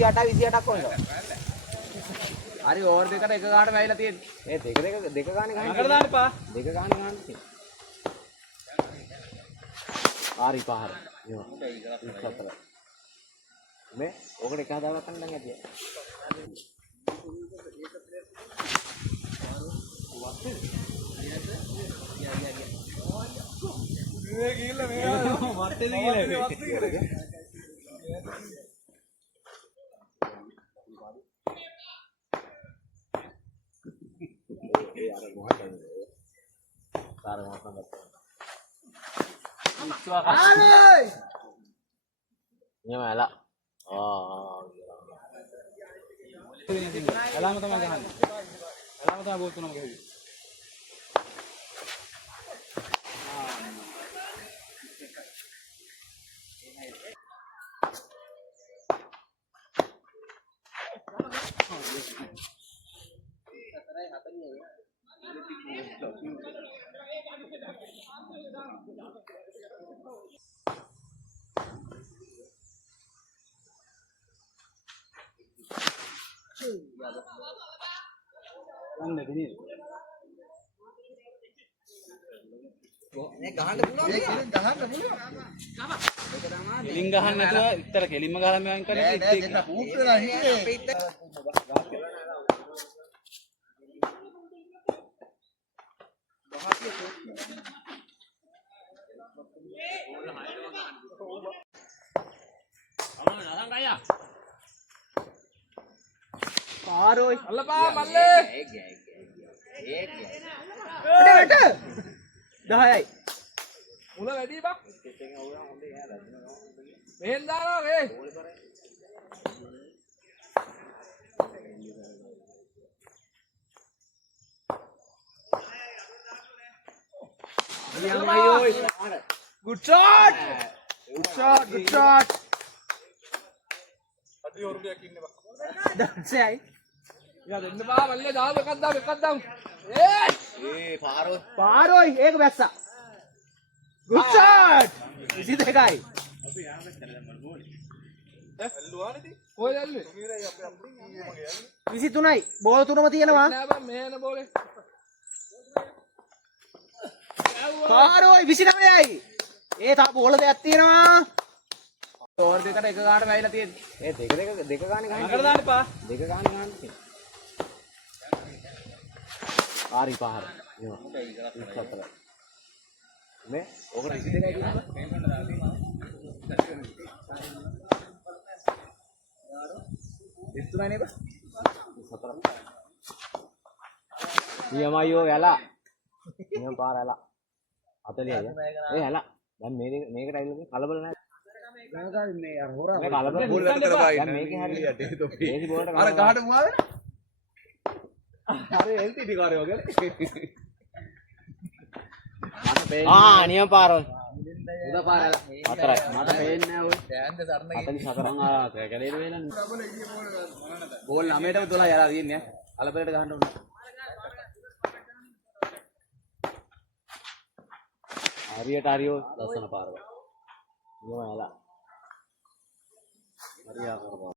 28ක් කොහෙද? හරි ඕවර් දෙකට එක ගානට වැයිලා තියෙන්නේ. ඒ දෙක ගානේ ගහන්න. අකට දාන්න එපා. දෙක ගානේ ගහන්න තියෙන්නේ. හරි පහර. යෝ. 24. මේ ඔකට එක හදාගන්න නම් ඇති. මේ ගිහිල්ලා මේ වටේද ගිහිල්ලා. කෙලින් ගහන්න නැතුව ඉතර කෙලින්ම ගහලා මේ වයින් කරේ ඉතින් ඌක් වෙලා හිටියේ අපේ ඉත පාරෝයි අල්ලපා මල්ලේ ඒක 10යි මුල වැඩි බක් මෙහෙන් දානවා මේ good shot අඩි වරුඩයක් ඉන්නේ බක් දැන්සයි යා දෙන්න බා මල්ලේ දාව එකක් දාමු ඒ පාරෝයි ඒක බැස්සා good shot 22යි අපි යාමත් කරලා මල් බෝලේ ඇල්ලුවානේ කොහෙද ඇල්ලුවේ සුමීරයි අපේ අප්පුඩි මගේ ඇල්ලුවේ 23යි බෝල් තුනම තියෙනවා නෑ බං මෙහෙන බෝලේ පාරෝයි 29යි ඒ තා බෝල දෙයක් තියෙනවා ඕවර් දෙකට එක ගානට වැයිලා තියෙන්නේ ඒ දෙක ගානේ ගහන්න අකට දාන්න එපා දෙක ගානේ ගහන්න තියෙන්නේ හරි පහර යෝ 24 මේ ඔකට 22යි කියනවා ඉස්තුනයි නේද 24 නියමයියෝ ඇලා නියම පාර ඇලා 40යි ඒ ඇලා දැන් මේකට ඇවිල්ලා කලබල නැහැ ගාගා මේ අර හොරා මේ කලබල බෝල් එකට කරලා ඉන්න මේකේ හරිය යටේ තොපි මේකේ බෝල්ට අර ගහට මුවා වෙන අර එල්ටිටි කාරේ වගේ ආ නියම පාර උද පාර හතරයි මට පේන්නේ නැහැ ඔය ඩෑන්ද සරණ ගිහින් 44 ආ කැලේට වෙනන්නේ බෝල් 9ටම 12 යලා තියෙන්නේ කලබලට ගහන්න ඕන හරියට හරියෝ ලස්සන පාරක් නියම ඇලා හරියා කරපුවා